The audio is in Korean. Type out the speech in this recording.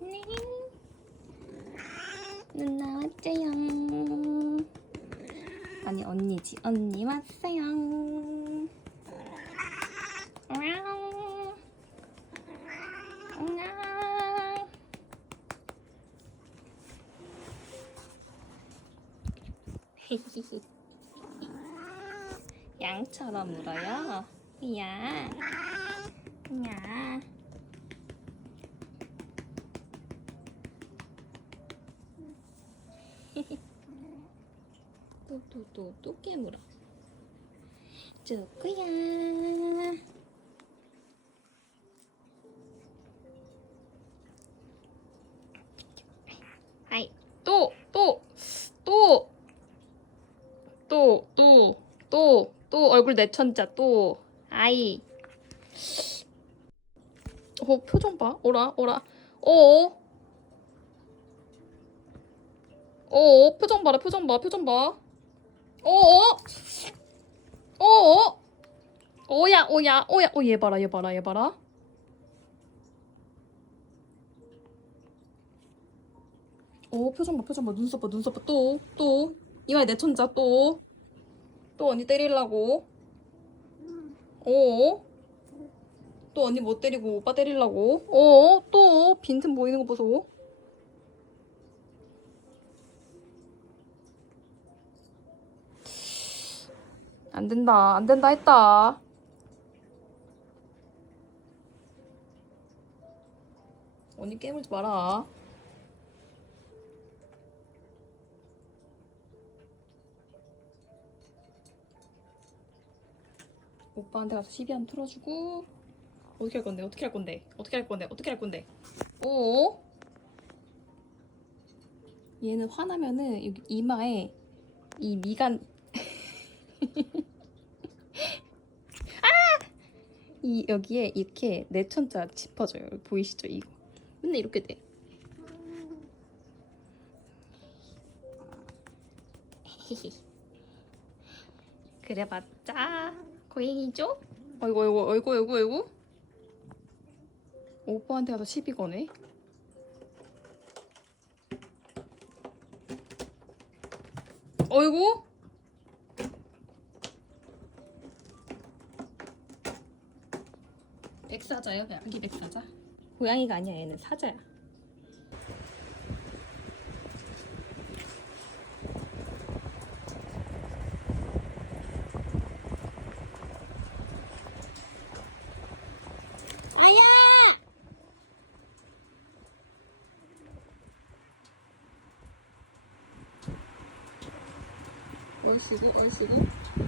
네. 누나 왔어요. 아니 언니지. 언니 왔어요. 양처럼 울어요. 야. 또 또 또 또 깨물어. 쪼꾸야. 하이. 또, 또, 또, 또, 또, 또, 또 얼굴 내천자 또. 아이. 어, 표정 봐. 오라, 오라. 어. 어, 표정 봐라, 표정 봐, 표정 봐. 어, 어. 어, 어. 오야, 오야, 오야. 어, 얘 봐라, 얘 봐라, 얘 봐라. 어, 표정 봐, 표정 봐. 눈썹 봐, 눈썹 봐. 또, 또. 이마에 내 천자 또. 또 언니 때리려고. 어. 또 언니 못 때리고 오빠 때리려고. 어, 또 빈틈 보이는 거 보소. 안 된다, 안 된다 했다. 언니 깨물지 마라. 오빠한테 가서 시비 한 털어주고 어떻게 할 건데? 어떻게 할 건데? 어떻게 할 건데? 어떻게 할 건데? 오? 얘는 화나면은 여기 이마에 이 미간 아! 이 여기에 이렇게 내천자 짚어져요. 여기 보이시죠? 이거 맨날 이렇게 돼. 그래봤자 고양이죠? 아이고 아이고 아이고 아이고 아이고 오빠한테 가서 시비 거네 어이구 백사자요? 아기 백사자? 고양이가 아니야 얘는 사자야. 아야! 얼씨구 얼씨구